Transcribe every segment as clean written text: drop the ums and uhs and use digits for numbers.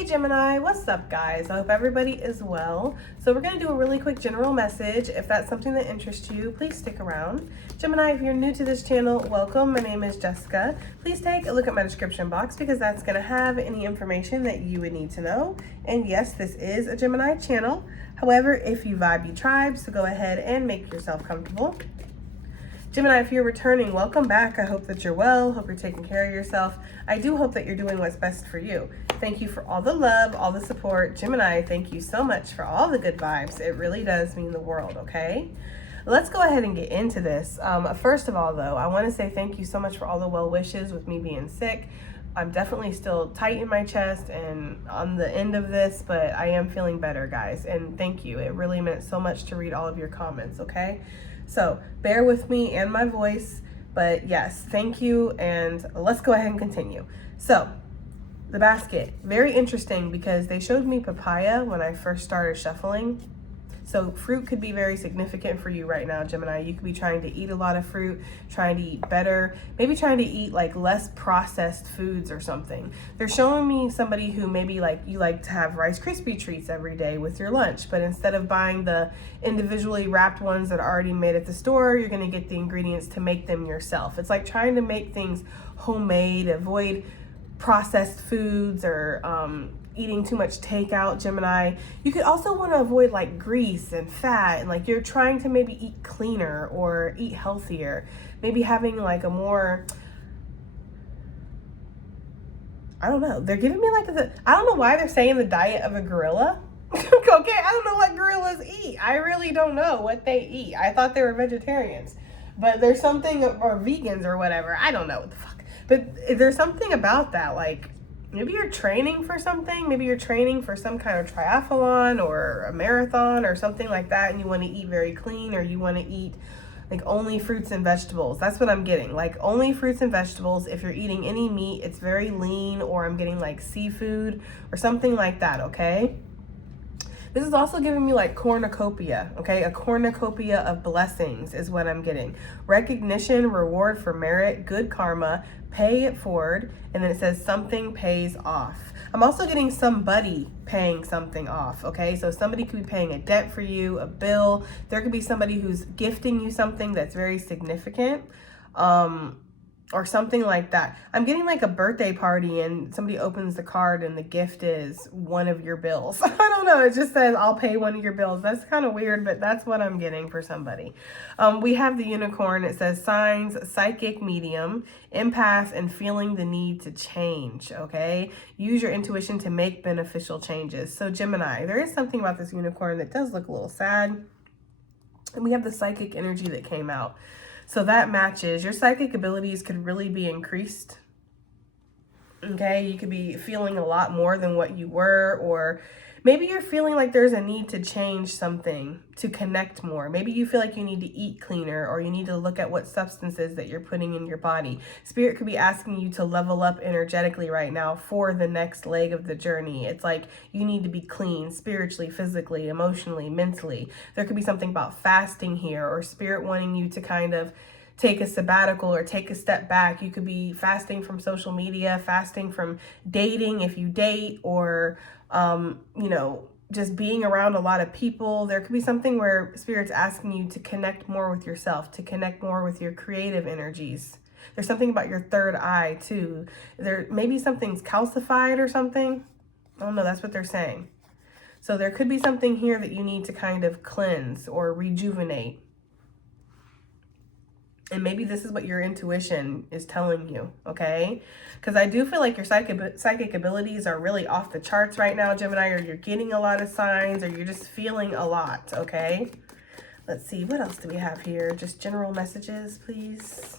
Hey Gemini, what's up guys? I hope everybody is well. So we're going to do a really quick general message. If that's something that interests you, please stick around. Gemini, if you're new to this channel, welcome. My name is Jessica. Please take a look at my description box because that's going to have any information that you would need to know. And yes, this is a Gemini channel. However, if you vibe, you tribe, so go ahead and make yourself comfortable. Gemini, if you're returning, welcome back. I hope that you're well. Hope you're taking care of yourself. I do hope that you're doing what's best for you. Thank you for all the love, all the support. Gemini, thank you so much for all the good vibes. It really does mean the world, okay? Let's go ahead and get into this. First of all, though, I want to say thank you so much for all the well wishes with me being sick. I'm definitely still tight in my chest and on the end of this, but I am feeling better, guys. And thank you. It really meant so much to read all of your comments, okay? So bear with me and my voice, but yes, thank you. And let's go ahead and continue. So the basket, very interesting because they showed me papaya when I first started shuffling. So fruit could be very significant for you right now, Gemini. You could be trying to eat a lot of fruit, trying to eat better, maybe trying to eat like less processed foods or something. They're showing me somebody who maybe like you like to have Rice Krispie treats every day with your lunch, but instead of buying the individually wrapped ones that are already made at the store, you're gonna get the ingredients to make them yourself. It's like trying to make things homemade, avoid processed foods or eating too much takeout, Gemini. You could also want to avoid like grease and fat, and like you're trying to maybe eat cleaner or eat healthier. Maybe having like a more, I don't know. They're giving me like I don't know why they're saying the diet of a gorilla. Okay, I don't know what gorillas eat. I really don't know what they eat. I thought they were vegetarians, but there's something, or vegans or whatever. I don't know what the fuck. But there's something about that, like maybe you're training for something. Maybe you're training for some kind of triathlon or a marathon or something like that, and you want to eat very clean, or you want to eat like only fruits and vegetables. That's what I'm getting, like only fruits and vegetables. If you're eating any meat, it's very lean, or I'm getting like seafood or something like that, okay? This is also giving me like cornucopia, okay? A cornucopia of blessings is what I'm getting. Recognition, reward for merit, good karma, pay it forward, and then it says something pays off. I'm also getting somebody paying something off, okay? So somebody could be paying a debt for you, a bill. There could be somebody who's gifting you something that's very significant. Or something like that. I'm getting like a birthday party and somebody opens the card and the gift is one of your bills. I don't know. It just says, I'll pay one of your bills. That's kind of weird, but that's what I'm getting for somebody. We have the unicorn. It says signs, psychic medium, empath, and feeling the need to change, okay? Use your intuition to make beneficial changes. So Gemini, there is something about this unicorn that does look a little sad. And we have the psychic energy that came out. So that matches. Your psychic abilities could really be increased. Okay, you could be feeling a lot more than what you were, or maybe you're feeling like there's a need to change something to connect more. Maybe you feel like you need to eat cleaner, or you need to look at what substances that you're putting in your body. Spirit could be asking you to level up energetically right now for the next leg of the journey. It's like you need to be clean spiritually, physically, emotionally, mentally. There could be something about fasting here, or spirit wanting you to kind of take a sabbatical or take a step back. You could be fasting from social media, fasting from dating if you date, or you know, just being around a lot of people. There could be something where Spirit's asking you to connect more with yourself, to connect more with your creative energies. There's something about your third eye too. There maybe something's calcified or something. I don't know, that's what they're saying. So there could be something here that you need to kind of cleanse or rejuvenate. And maybe this is what your intuition is telling you, okay? Because I do feel like your psychic abilities are really off the charts right now, Gemini, or you're getting a lot of signs, or you're just feeling a lot, okay? Let's see, what else do we have here? Just general messages, please.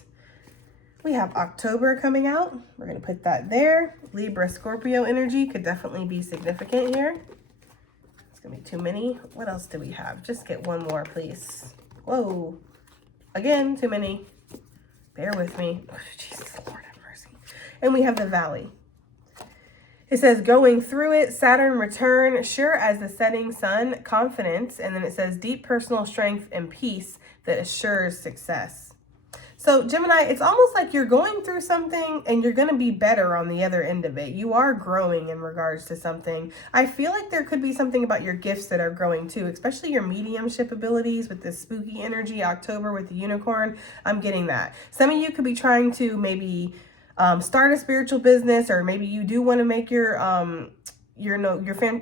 We have October coming out. We're going to put that there. Libra, Scorpio energy could definitely be significant here. It's going to be too many. What else do we have? Just get one more, please. Whoa. Again, too many. Bear with me. Oh, Jesus, Lord have mercy. And we have the Valley. It says, going through it, Saturn return, sure as the setting sun, confidence. And then it says, deep personal strength and peace that assures success. So Gemini, it's almost like you're going through something and you're going to be better on the other end of it. You are growing in regards to something. I feel like there could be something about your gifts that are growing too, especially your mediumship abilities with this spooky energy, October with the unicorn. I'm getting that. Some of you could be trying to maybe start a spiritual business, or maybe you do want to make your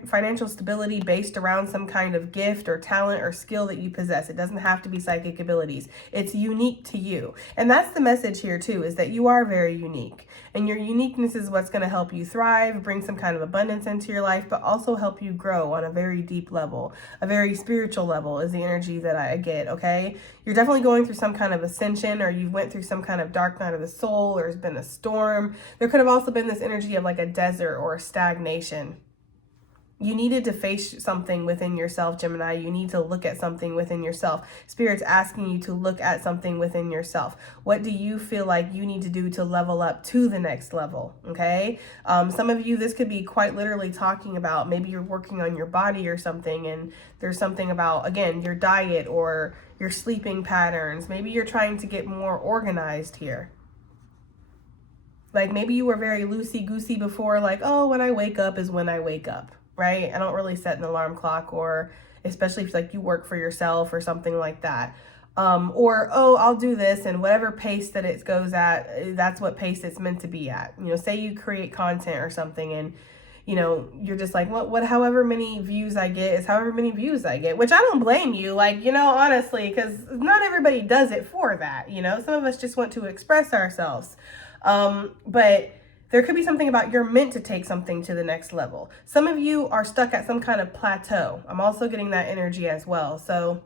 financial stability based around some kind of gift or talent or skill that you possess. It doesn't have to be psychic abilities. It's unique to you. And that's the message here too, is that you are very unique. And your uniqueness is what's going to help you thrive, bring some kind of abundance into your life, but also help you grow on a very deep level. A very spiritual level is the energy that I get, okay? You're definitely going through some kind of ascension, or you went through some kind of dark night of the soul, or there's been a storm. There could have also been this energy of like a desert or a stagnation. You needed to face something within yourself, Gemini. You need to look at something within yourself. Spirit's asking you to look at something within yourself. What do you feel like you need to do to level up to the next level? Okay. Some of you, this could be quite literally talking about maybe you're working on your body or something, and there's something about, again, your diet or your sleeping patterns. Maybe you're trying to get more organized here. Like maybe you were very loosey-goosey before, like, oh, when I wake up is when I wake up. Right? I don't really set an alarm clock, or especially if like you work for yourself or something like that. Or, oh, I'll do this, and whatever pace that it goes at, that's what pace it's meant to be at. You know, say you create content or something, and you know, you're just like, what, however many views I get is however many views I get, which I don't blame you. Like, you know, honestly, because not everybody does it for that. You know, some of us just want to express ourselves. But there could be something about you're meant to take something to the next level. Some of you are stuck at some kind of plateau. I'm also getting that energy as well. So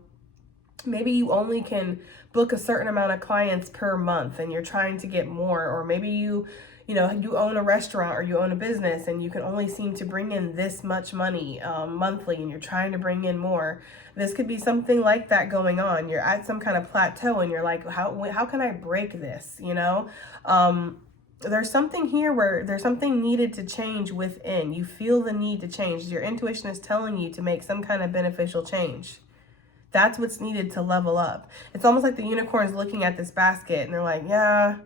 maybe you only can book a certain amount of clients per month and you're trying to get more. Or maybe you own a restaurant or you own a business and you can only seem to bring in this much money monthly, and you're trying to bring in more. This could be something like that going on. You're at some kind of plateau and you're like, how can I break this? You know? There's something here where there's something needed to change within. You feel the need to change. Your intuition is telling you to make some kind of beneficial change. That's what's needed to level up. It's almost like the unicorn's looking at this basket and they're like, yeah,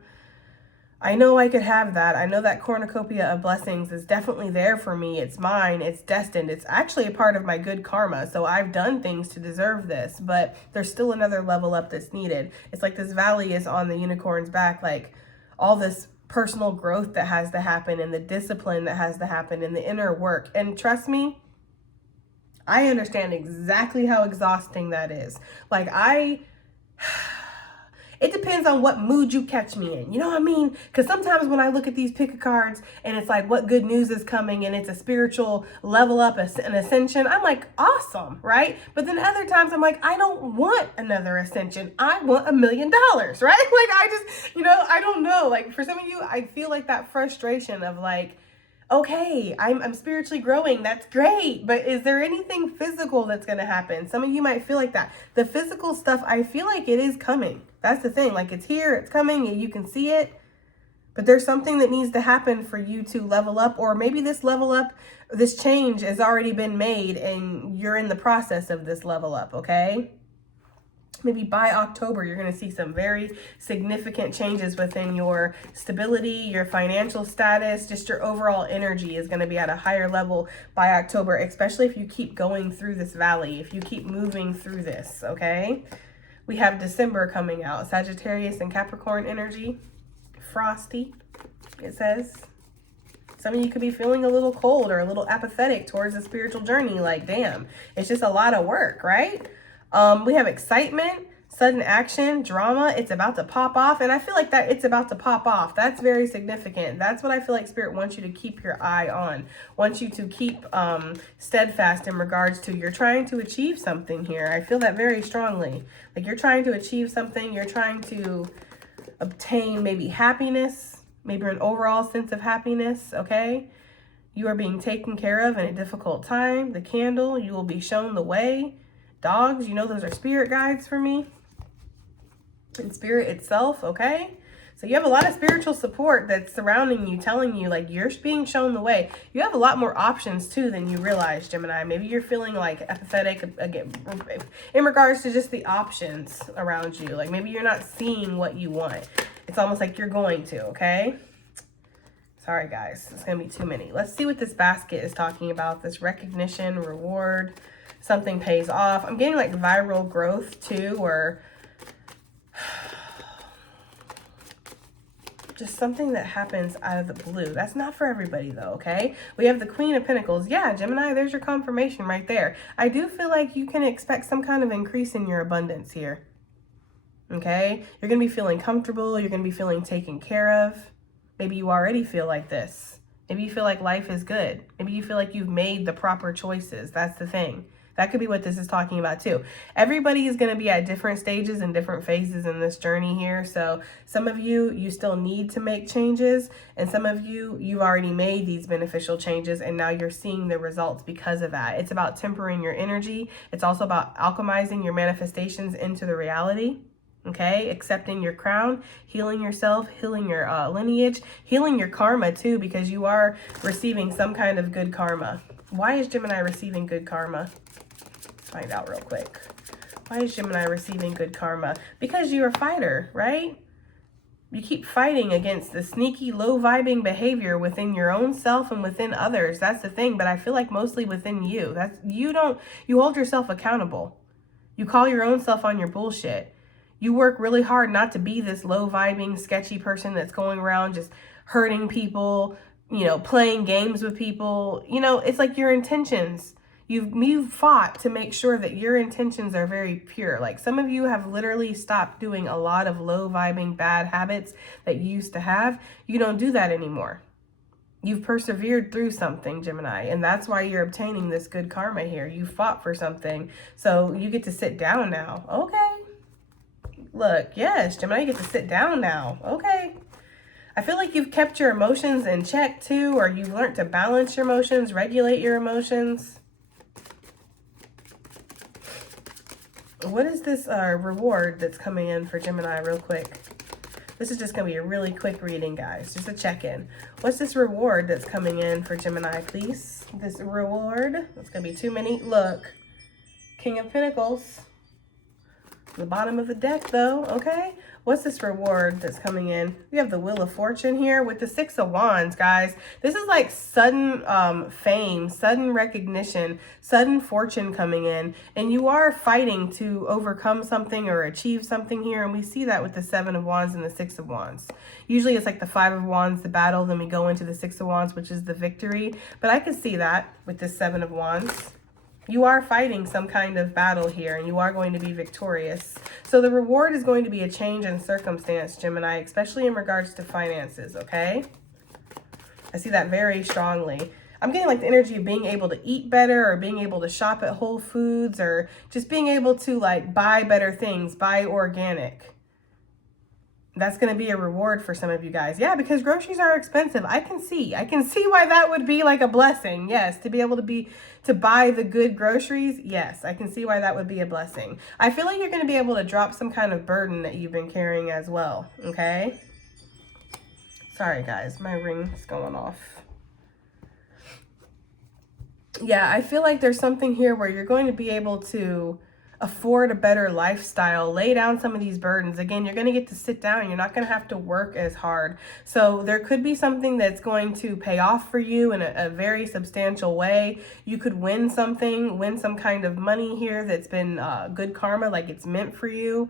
I know I could have that. I know that cornucopia of blessings is definitely there for me. It's mine. It's destined. It's actually a part of my good karma. So I've done things to deserve this, but there's still another level up that's needed. It's like this valley is on the unicorn's back, like all this personal growth that has to happen, and the discipline that has to happen, and the inner work. And trust me, I understand exactly how exhausting that is. Like it depends on what mood you catch me in. You know what I mean? Because sometimes when I look at these pick of cards and it's like, what good news is coming, and it's a spiritual level up, an ascension, I'm like, awesome, right? But then other times I'm like, I don't want another ascension. I want $1 million, right? Like I just, I don't know. Like for some of you, I feel like that frustration of like, okay, I'm spiritually growing. That's great. But is there anything physical that's going to happen? Some of you might feel like that. The physical stuff, I feel like it is coming. That's the thing. Like it's here, it's coming, and you can see it. But there's something that needs to happen for you to level up, or maybe this level up, this change has already been made and you're in the process of this level up, okay? Maybe by October, you're going to see some very significant changes within your stability, your financial status, just your overall energy is going to be at a higher level by October, especially if you keep going through this valley, if you keep moving through this, okay? We have December coming out, Sagittarius and Capricorn energy, frosty, it says. Some of you could be feeling a little cold or a little apathetic towards the spiritual journey, like, damn, it's just a lot of work, right? We have excitement, sudden action, drama. It's about to pop off. And I feel like that it's about to pop off. That's very significant. That's what I feel like Spirit wants you to keep your eye on. Wants you to keep steadfast in regards to you're trying to achieve something here. I feel that very strongly. Like you're trying to achieve something. You're trying to obtain maybe happiness, maybe an overall sense of happiness, okay? You are being taken care of in a difficult time. The candle, you will be shown the way. Dogs, those are spirit guides for me. And spirit itself, okay? So you have a lot of spiritual support that's surrounding you, telling you like you're being shown the way. You have a lot more options too than you realize, Gemini. Maybe you're feeling like apathetic again in regards to just the options around you. Like maybe you're not seeing what you want. It's almost like you're going to, okay? Sorry guys, it's gonna be too many. Let's see what this basket is talking about. This recognition, reward, something pays off. I'm getting like viral growth too, or just something that happens out of the blue. That's not for everybody though, okay? We have the Queen of Pentacles. Yeah, Gemini, there's your confirmation right there. I do feel like you can expect some kind of increase in your abundance here, okay? You're gonna be feeling comfortable. You're gonna be feeling taken care of. Maybe you already feel like this. Maybe you feel like life is good. Maybe you feel like you've made the proper choices. That's the thing. That could be what this is talking about too. Everybody is going to be at different stages and different phases in this journey here. So some of you, you still need to make changes. And some of you, you've already made these beneficial changes and now you're seeing the results because of that. It's about tempering your energy. It's also about alchemizing your manifestations into the reality. Okay, accepting your crown, healing yourself, healing your lineage, healing your karma too, because you are receiving some kind of good karma. Why is Gemini receiving good karma? Let's find out real quick. Why is Gemini receiving good karma? Because you're a fighter, right? You keep fighting against the sneaky, low-vibing behavior within your own self and within others. That's the thing, but I feel like mostly within you. You hold yourself accountable. You call your own self on your bullshit. You work really hard not to be this low-vibing, sketchy person that's going around just hurting people, you know, playing games with people. You know, it's like your intentions. You've fought to make sure that your intentions are very pure. Like some of you have literally stopped doing a lot of low-vibing, bad habits that you used to have. You don't do that anymore. You've persevered through something, Gemini, and that's why you're obtaining this good karma here. You fought for something, so you get to sit down now. Okay. Look, yes, Gemini, you get to sit down now. Okay. I feel like you've kept your emotions in check too, or you've learned to balance your emotions, regulate your emotions. What is this reward that's coming in for Gemini real quick? This is just going to be a really quick reading, guys. Just a check-in. What's this reward that's coming in for Gemini, please? This reward. It's going to be too many. Look. King of Pentacles. The bottom of the deck, though. Okay. What's this reward that's coming in? We have the Wheel of Fortune here with the Six of Wands, guys. This is like sudden fame, sudden recognition, sudden fortune coming in. And you are fighting to overcome something or achieve something here. And we see that with the Seven of Wands and the Six of Wands. Usually it's like the Five of Wands, the battle. Then we go into the Six of Wands, which is the victory. But I can see that with the Seven of Wands. You are fighting some kind of battle here and you are going to be victorious. So the reward is going to be a change in circumstance, Gemini, especially in regards to finances, okay? I see that very strongly. I'm getting like the energy of being able to eat better or being able to shop at Whole Foods or just being able to like buy better things, buy organic. That's going to be a reward for some of you guys. Yeah, because groceries are expensive. I can see why that would be like a blessing. Yes, to be able to buy the good groceries. Yes, I can see why that would be a blessing. I feel like you're going to be able to drop some kind of burden that you've been carrying as well. Okay. Sorry, guys. My ring's going off. Yeah, I feel like there's something here where you're going to be able to afford a better lifestyle, lay down some of these burdens. Again, you're going to get to sit down. You're not going to have to work as hard. So there could be something that's going to pay off for you in a very substantial way. You could win something, win some kind of money here that's been good karma, like it's meant for you.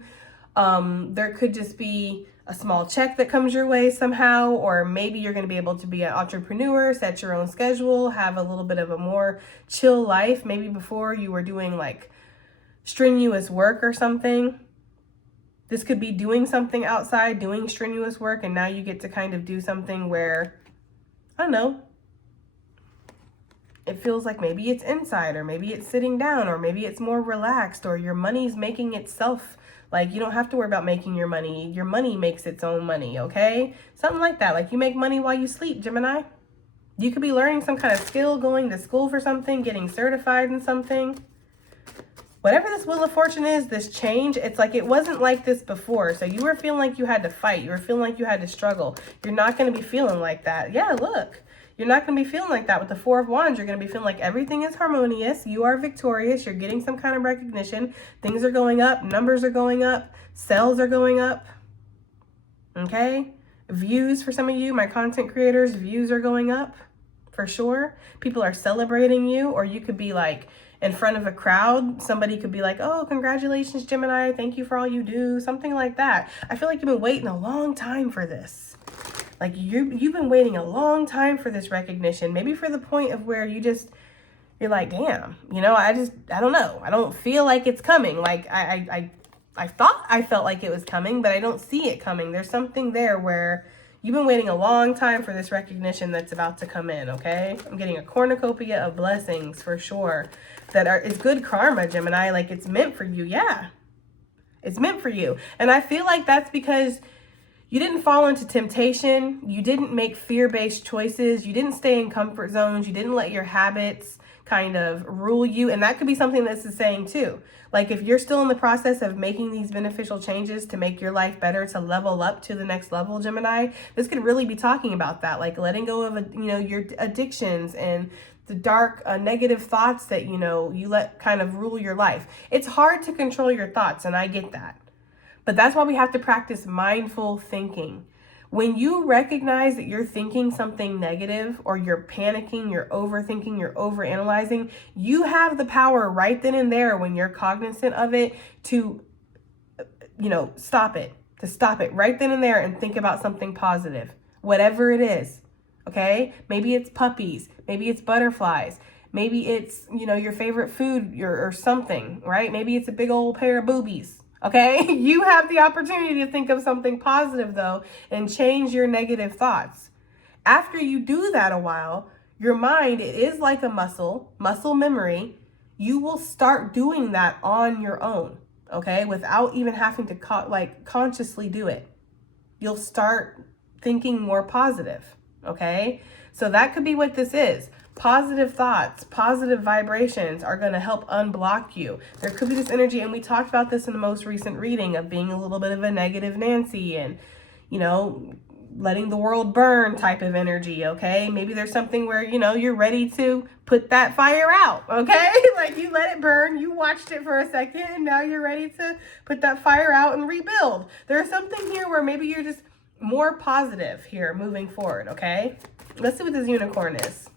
There could just be a small check that comes your way somehow, or maybe you're going to be able to be an entrepreneur, set your own schedule, have a little bit of a more chill life. Maybe before you were doing like strenuous work or something. This could be doing something outside, doing strenuous work, and now you get to kind of do something where, I don't know, it feels like maybe it's inside, or maybe it's sitting down, or maybe it's more relaxed, or your money's making itself. Like, you don't have to worry about making your money makes its own money, okay? Something like that. Like, you make money while you sleep, Gemini. You could be learning some kind of skill, going to school for something, getting certified in something. whatever this Wheel of Fortune is, this change, it's like it wasn't like this before. So you were feeling like you had to fight. You were feeling like you had to struggle. You're not going to be feeling like that. Yeah, look. You're not going to be feeling like that with the Four of Wands. You're going to be feeling like everything is harmonious. You are victorious. You're getting some kind of recognition. Things are going up. Numbers are going up. Sales are going up. Okay? Views for some of you, my content creators, views are going up for sure. People are celebrating you, or you could be like in front of a crowd. Somebody could be like, oh, congratulations, Gemini. Thank you for all you do. Something like that. I feel like you've been waiting a long time for this. Like you've been waiting a long time for this recognition. Maybe for the point of where you're like, damn, you know, I don't know. I don't feel like it's coming. Like I thought I felt like it was coming, but I don't see it coming. There's something there where you've been waiting a long time for this recognition that's about to come in, okay? I'm getting a cornucopia of blessings for sure. It's good karma, Gemini. Like, it's meant for you. Yeah, it's meant for you. And I feel like that's because you didn't fall into temptation. You didn't make fear-based choices. You didn't stay in comfort zones. You didn't let your habits kind of rule you. And that could be something this is saying too. Like if you're still in the process of making these beneficial changes to make your life better, to level up to the next level, Gemini, this could really be talking about that. Like letting go of, your addictions and the dark negative thoughts that, you let kind of rule your life. It's hard to control your thoughts, and I get that. But that's why we have to practice mindful thinking. When you recognize that you're thinking something negative, or you're panicking, you're overthinking, you're overanalyzing, you have the power right then and there when you're cognizant of it to, stop it. To stop it right then and there and think about something positive, whatever it is. Okay? Maybe it's puppies. Maybe it's butterflies. Maybe it's, your favorite food or something, right? Maybe it's a big old pair of boobies. Okay, you have the opportunity to think of something positive though and change your negative thoughts. After you do that a while, your mind, it is like a muscle memory. You will start doing that on your own, okay, without even having to consciously do it. You'll start thinking more positive, okay? So that could be what this is. Positive thoughts, positive vibrations are going to help unblock you. There could be this energy, and we talked about this in the most recent reading, of being a little bit of a negative Nancy and, letting the world burn type of energy, okay? Maybe there's something where, you're ready to put that fire out, okay? Like you let it burn, you watched it for a second, and now you're ready to put that fire out and rebuild. There's something here where maybe you're just more positive here moving forward, okay? Let's see what this unicorn is.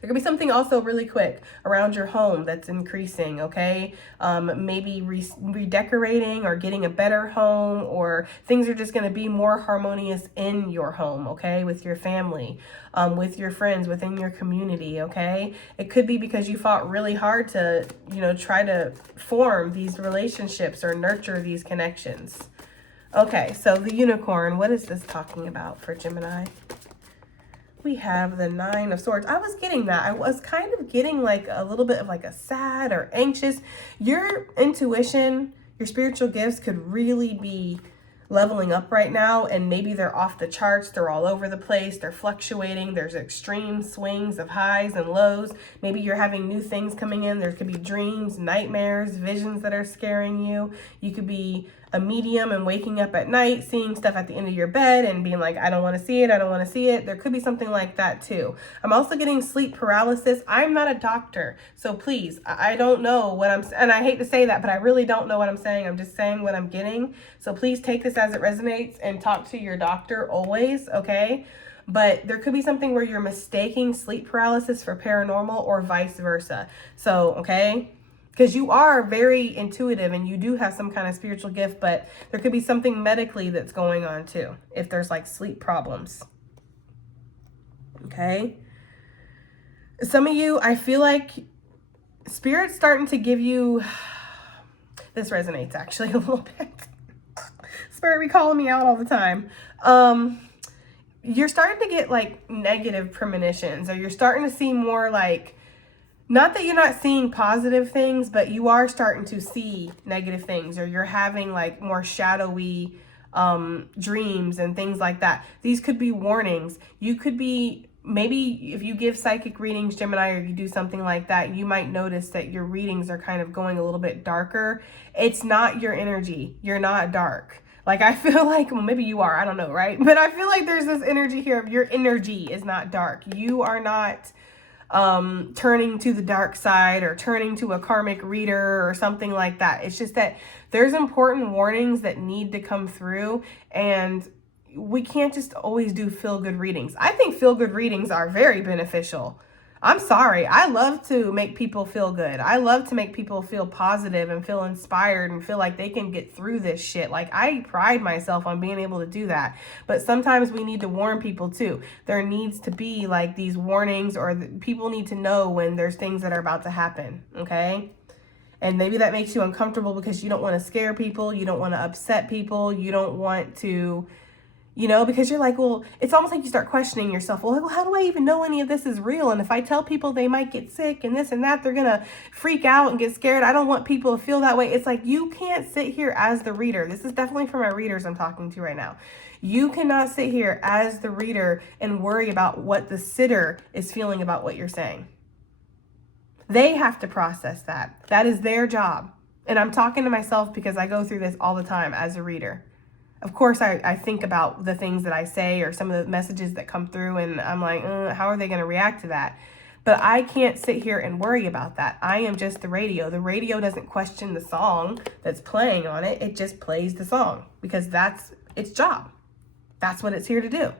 There could be something also really quick around your home that's increasing, okay? Maybe redecorating or getting a better home, or things are just going to be more harmonious in your home, okay? With your family, with your friends, within your community, okay? It could be because you fought really hard to, try to form these relationships or nurture these connections. Okay, so the unicorn, what is this talking about for Gemini? We have the Nine of Swords. I was getting that. I was kind of getting like a little bit of like a sad or anxious. Your intuition, your spiritual gifts could really be leveling up right now, and maybe they're off the charts. They're all over the place. They're fluctuating. There's extreme swings of highs and lows. Maybe you're having new things coming in. There could be dreams, nightmares, visions that are scaring you. You could be a medium and waking up at night, seeing stuff at the end of your bed and being like, I don't want to see it. I don't want to see it. There could be something like that too. I'm also getting sleep paralysis. I'm not a doctor, so please, I don't know what and I hate to say that, but I really don't know what I'm saying. I'm just saying what I'm getting. So please take this as it resonates and talk to your doctor always, okay? But there could be something where you're mistaking sleep paralysis for paranormal or vice versa. So, okay? Because you are very intuitive and you do have some kind of spiritual gift, but there could be something medically that's going on too, if there's like sleep problems. Okay? Some of you, I feel like Spirit's starting to give you, this resonates actually a little bit. Spirit be calling me out all the time. You're starting to get like negative premonitions, or you're starting to see more like, not that you're not seeing positive things, but you are starting to see negative things, or you're having like more shadowy dreams and things like that. These could be warnings. You could be maybe if you give psychic readings, Gemini, or you do something like that, you might notice that your readings are kind of going a little bit darker. It's not your energy. You're not dark. Like, I feel like, well, maybe you are, I don't know, right? But I feel like there's this energy here of your energy is not dark. You are not turning to the dark side or turning to a karmic reader or something like that. It's just that there's important warnings that need to come through, and we can't just always do feel-good readings. I think feel-good readings are very beneficial. I'm sorry. I love to make people feel good. I love to make people feel positive and feel inspired and feel like they can get through this shit. Like, I pride myself on being able to do that. But sometimes we need to warn people too. There needs to be like these warnings, or people need to know when there's things that are about to happen. Okay? And maybe that makes you uncomfortable because you don't want to scare people. You don't want to upset people. You don't want to, you know, because you're like, well, it's almost like you start questioning yourself. Well, how do I even know any of this is real? And if I tell people they might get sick and this and that, they're going to freak out and get scared. I don't want people to feel that way. It's like, you can't sit here as the reader. This is definitely for my readers I'm talking to right now. You cannot sit here as the reader and worry about what the sitter is feeling about what you're saying. They have to process that. That is their job. And I'm talking to myself because I go through this all the time as a reader. Of course, I think about the things that I say or some of the messages that come through, and I'm like, how are they going to react to that? But I can't sit here and worry about that. I am just the radio. The radio doesn't question the song that's playing on it. It just plays the song because that's its job. That's what it's here to do.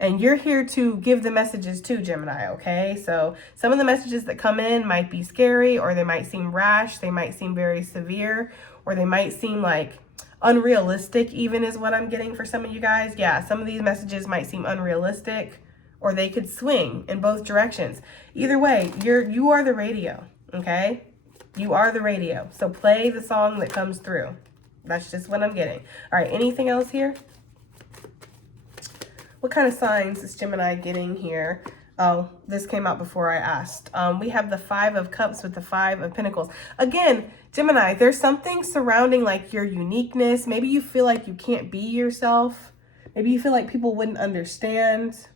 And you're here to give the messages too, Gemini, okay? So some of the messages that come in might be scary, or they might seem rash. They might seem very severe, or they might seem like unrealistic even is what I'm getting for some of you guys. Yeah, some of these messages might seem unrealistic, or they could swing in both directions. Either way, you are the radio, okay? You are the radio. So play the song that comes through. That's just what I'm getting. All right, anything else here? What kind of signs is Gemini getting here? Oh, this came out before I asked. We have the 5 of Cups with the 5 of Pentacles. Again, Gemini, there's something surrounding like your uniqueness. Maybe you feel like you can't be yourself. Maybe you feel like people wouldn't understand.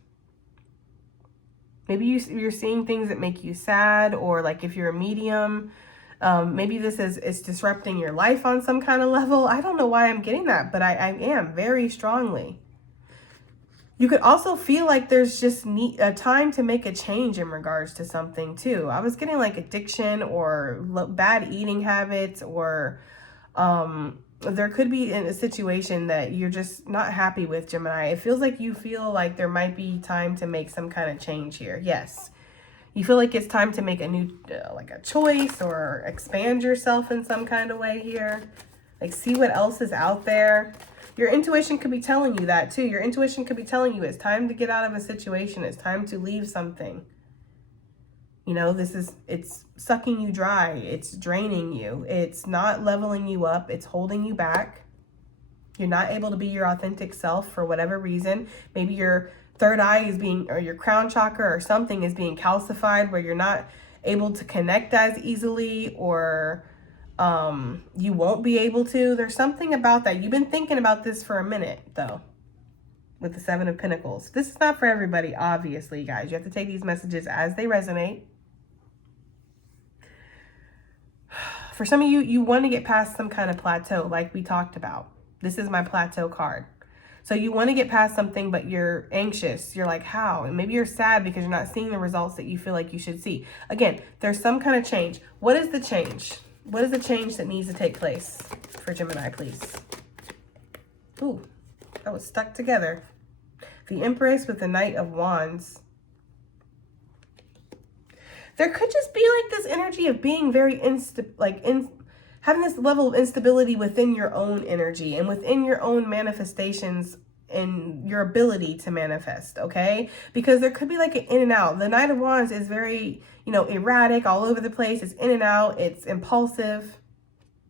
Maybe you're seeing things that make you sad, or like if you're a medium, maybe this is disrupting your life on some kind of level. I don't know why I'm getting that, but I am very strongly. You could also feel like there's just a time to make a change in regards to something too. I was getting like addiction or bad eating habits, or there could be a situation that you're just not happy with, Gemini. It feels like you feel like there might be time to make some kind of change here. Yes. You feel like it's time to make a new, like a choice, or expand yourself in some kind of way here. Like, see what else is out there. Your intuition could be telling you that too. Your intuition could be telling you it's time to get out of a situation. It's time to leave something. You know, it's sucking you dry. It's draining you. It's not leveling you up. It's holding you back. You're not able to be your authentic self for whatever reason. Maybe your third eye is being, or your crown chakra or something is being calcified, where you're not able to connect as easily, or you won't be able to. There's something about that. You've been thinking about this for a minute though, with the 7 of Pentacles. This is not for everybody, obviously, guys. You have to take these messages as they resonate. For some of you, you want to get past some kind of plateau, like we talked about. This is my plateau card. So you want to get past something, but you're anxious. You're like, how? And maybe you're sad because you're not seeing the results that you feel like you should see. Again, there's some kind of change. What is the change? What is the change that needs to take place for Gemini, please? Ooh, that was stuck together. The Empress with the Knight of Wands. There could just be like this energy of being very having this level of instability within your own energy and within your own manifestations and your ability to manifest, okay? Because there could be like an in and out. The Knight of Wands is very, erratic, all over the place. It's in and out. It's impulsive,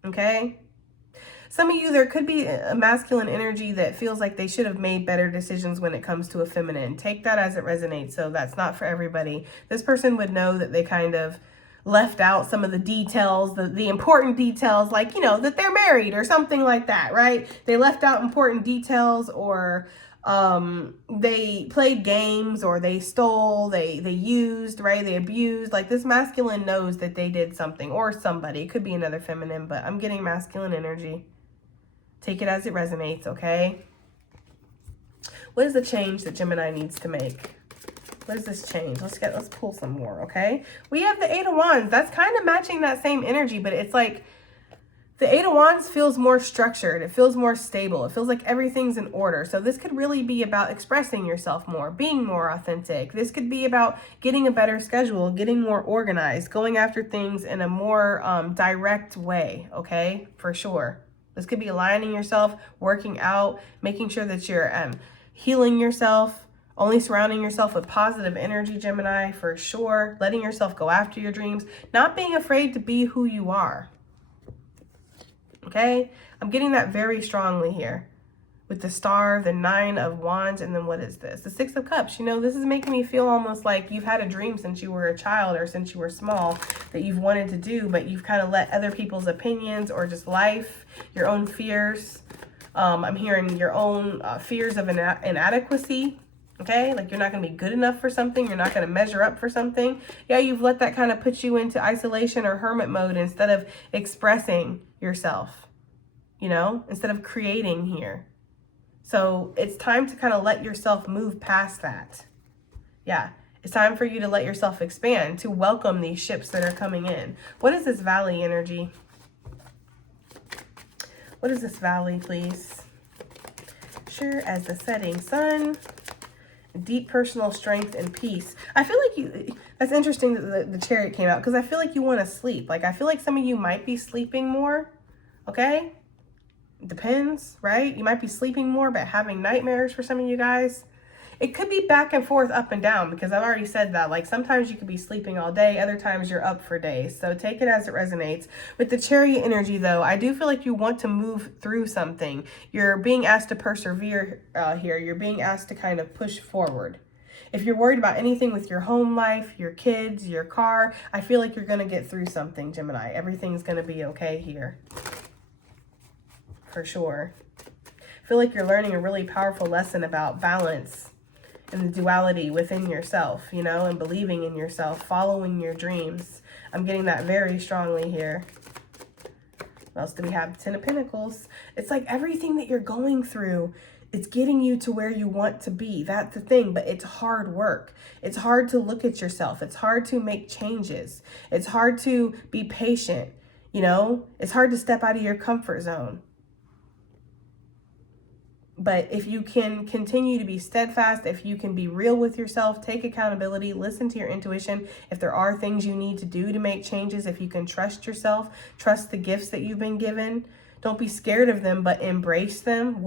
okay? Some of you, there could be a masculine energy that feels like they should have made better decisions when it comes to a feminine. Take that as it resonates. So that's not for everybody. This person would know that they kind of left out some of the details, the important details, like, that they're married or something like that, right? They left out important details, or They played games, or they stole, they used, right? They abused. Like, this masculine knows that they did something, or somebody. It could be another feminine, but I'm getting masculine energy. Take it as it resonates, okay? What is the change that Gemini needs to make? What is this change? Let's pull some more, okay? We have the Eight of Wands. That's kind of matching that same energy, but it's like the Eight of Wands feels more structured. It feels more stable. It feels like everything's in order. So this could really be about expressing yourself more, being more authentic. This could be about getting a better schedule, getting more organized, going after things in a more direct way, okay? For sure. This could be aligning yourself, working out, making sure that you're healing yourself, only surrounding yourself with positive energy, Gemini, for sure. Letting yourself go after your dreams, not being afraid to be who you are. Okay, I'm getting that very strongly here with the Star, the Nine of Wands, and then what is this? The Six of Cups. You know, this is making me feel almost like you've had a dream since you were a child, or since you were small, that you've wanted to do, but you've kind of let other people's opinions, or just life, your own fears. I'm hearing your own fears of inadequacy. Okay, like you're not going to be good enough for something. You're not going to measure up for something. Yeah, you've let that kind of put you into isolation or hermit mode instead of expressing yourself, you know, instead of creating here. So it's time to kind of let yourself move past that. Yeah, it's time for you to let yourself expand, to welcome these ships that are coming in. What is this Valley energy? What is this Valley, please? Sure as the setting sun. Deep personal strength and peace. I feel like that's interesting that the Chariot came out, because I feel like you want to sleep. Like, I feel like some of you might be sleeping more, okay? Depends, right? You might be sleeping more, but having nightmares for some of you guys. It could be back and forth, up and down, because I've already said that. Like, sometimes you could be sleeping all day, other times you're up for days. So take it as it resonates. With the Chariot energy, though, I do feel like you want to move through something. You're being asked to persevere here. You're being asked to kind of push forward. If you're worried about anything with your home life, your kids, your car, I feel like you're going to get through something, Gemini. Everything's going to be okay here. For sure. I feel like you're learning a really powerful lesson about balance and the duality within yourself, you know, and believing in yourself, following your dreams. I'm getting that very strongly here. What else do we have? Ten of Pentacles. It's like everything that you're going through, it's getting you to where you want to be. That's the thing, but it's hard work. It's hard to look at yourself. It's hard to make changes. It's hard to be patient, you know? It's hard to step out of your comfort zone. But if you can continue to be steadfast, if you can be real with yourself, take accountability, listen to your intuition. If there are things you need to do to make changes, if you can trust yourself, trust the gifts that you've been given, don't be scared of them, but embrace them.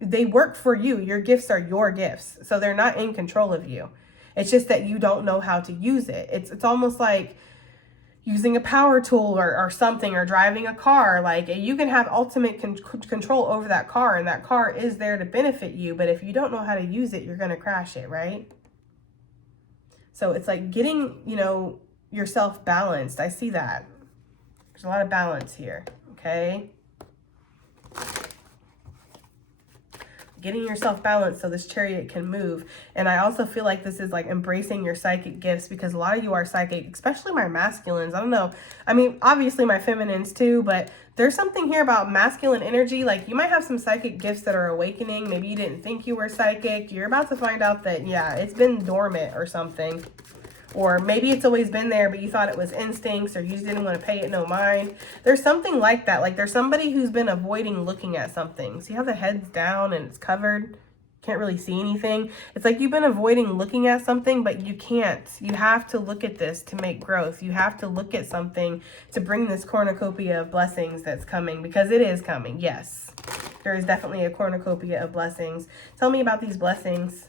They work for you. Your gifts are your gifts. So they're not in control of you. It's just that you don't know how to use it. It's almost like using a power tool or something, or driving a car. Like, you can have ultimate control over that car, and that car is there to benefit you. But if you don't know how to use it, you're going to crash it, right? So it's like getting, you know, yourself balanced. I see that. There's a lot of balance here, okay? Getting yourself balanced so this Chariot can move. And I also feel like this is like embracing your psychic gifts, because a lot of you are psychic, especially my masculines. I don't know. I mean, obviously my feminines too, but there's something here about masculine energy. Like, you might have some psychic gifts that are awakening. Maybe you didn't think you were psychic. You're about to find out that, yeah, it's been dormant or something. Or maybe it's always been there, but you thought it was instincts, or you just didn't want to pay it no mind. There's something like that. Like, there's somebody who's been avoiding looking at something. See how the head's down and it's covered? Can't really see anything. It's like you've been avoiding looking at something, but you can't. You have to look at this to make growth. You have to look at something to bring this cornucopia of blessings that's coming, because it is coming. Yes, there is definitely a cornucopia of blessings. Tell me about these blessings.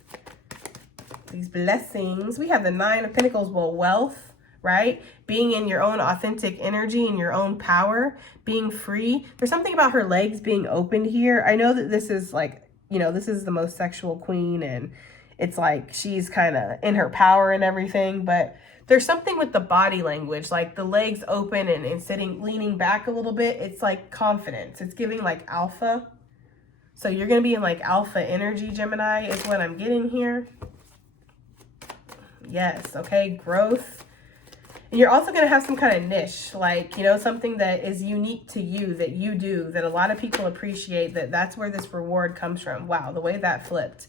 These blessings. We have the Nine of Pentacles. Well, wealth, right? Being in your own authentic energy and your own power, being free. There's something about her legs being opened here. I know that this is like, you know, this is the most sexual queen, and it's like she's kind of in her power and everything, but there's something with the body language, like the legs open and sitting, leaning back a little bit. It's like confidence. It's giving like alpha. So you're going to be in like alpha energy, Gemini, is what I'm getting here. Yes, okay, growth. And you're also going to have some kind of niche, like, you know, something that is unique to you, that you do, that a lot of people appreciate, that's where this reward comes from. Wow, the way that flipped.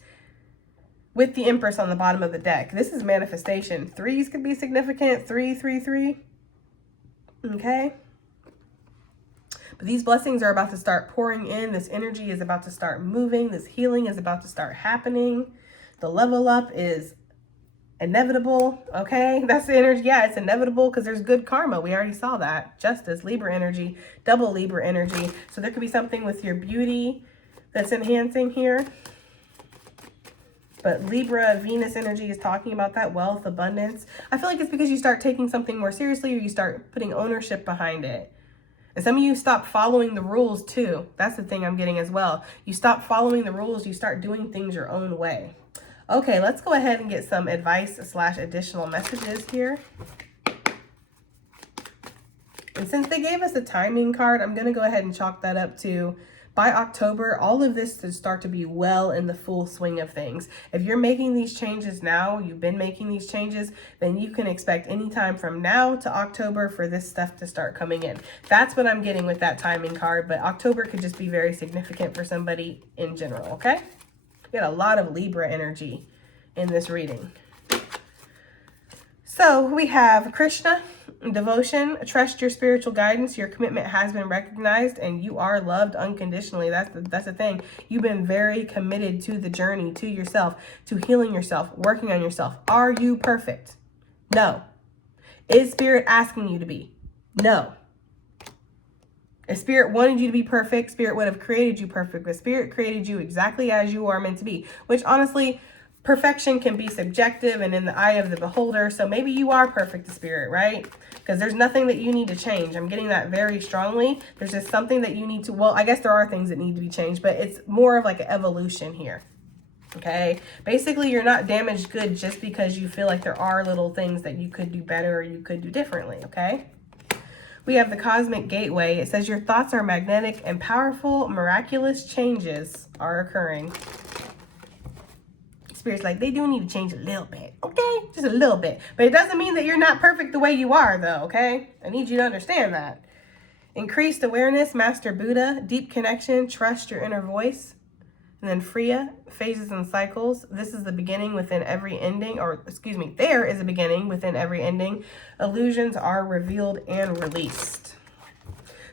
With the Empress on the bottom of the deck. This is manifestation. Threes could be significant. 3, 3, 3. Okay. But these blessings are about to start pouring in. This energy is about to start moving. This healing is about to start happening. The level up is inevitable. Okay. That's the energy. Yeah, it's inevitable because there's good karma. We already saw that. Justice, Libra energy, double Libra energy. So there could be something with your beauty that's enhancing here. But Libra, Venus energy is talking about that wealth, abundance. I feel like it's because you start taking something more seriously, or you start putting ownership behind it. And some of you stop following the rules too. That's the thing I'm getting as well. You stop following the rules. You start doing things your own way. Okay, let's go ahead and get some advice / additional messages here. And since they gave us a timing card, I'm going to go ahead and chalk that up to by October, all of this to start to be well in the full swing of things. If you're making these changes now, you've been making these changes, then you can expect any time from now to October for this stuff to start coming in. That's what I'm getting with that timing card, but October could just be very significant for somebody in general, okay? We got a lot of Libra energy in this reading. So we have Krishna, devotion, trust your spiritual guidance. Your commitment has been recognized and you are loved unconditionally. That's the thing. You've been very committed to the journey, to yourself, to healing yourself, working on yourself. Are you perfect? No. Is Spirit asking you to be? No. If Spirit wanted you to be perfect, Spirit would have created you perfect, but Spirit created you exactly as you are meant to be, which honestly, perfection can be subjective and in the eye of the beholder. So maybe you are perfect to Spirit, right? Because there's nothing that you need to change. I'm getting that very strongly. There's just something that you need to, well, I guess there are things that need to be changed, but it's more of like an evolution here. Okay. Basically, you're not damaged good just because you feel like there are little things that you could do better or you could do differently. Okay. We have the Cosmic Gateway. It says your thoughts are magnetic and powerful. Miraculous changes are occurring. Spirit's like, they do need to change a little bit, okay? Just a little bit. But it doesn't mean that you're not perfect the way you are, though, okay? I need you to understand that. Increased awareness, Master Buddha, deep connection, trust your inner voice. And then Freya, phases and cycles. This is the beginning within every ending, or excuse me, there is a beginning within every ending. Illusions are revealed and released.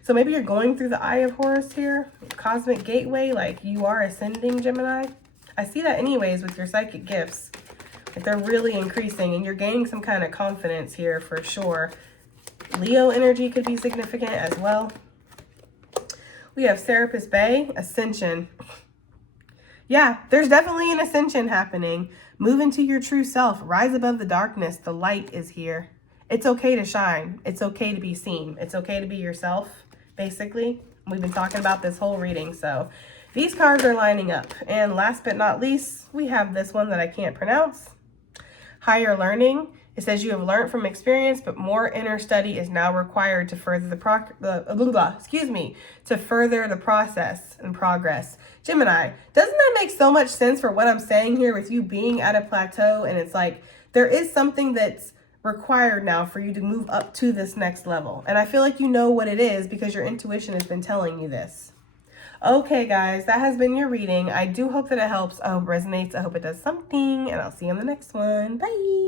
So maybe you're going through the Eye of Horus here. Cosmic Gateway, like you are ascending, Gemini. I see that anyways with your psychic gifts. Like they're really increasing and you're gaining some kind of confidence here for sure. Leo energy could be significant as well. We have Serapis Bay, Ascension. Yeah, there's definitely an ascension happening. Move into your true self. Rise above the darkness. The light is here. It's okay to shine. It's okay to be seen. It's okay to be yourself, basically. We've been talking about this whole reading, so these cards are lining up. And last but not least, we have this one that I can't pronounce. Higher learning. It says you have learned from experience, but more inner study is now required to further the process and progress. Gemini, doesn't that make so much sense for what I'm saying here with you being at a plateau? And it's like, there is something that's required now for you to move up to this next level. And I feel like you know what it is because your intuition has been telling you this. Okay, guys, that has been your reading. I do hope that it helps. I hope it resonates. I hope it does something, and I'll see you on the next one. Bye.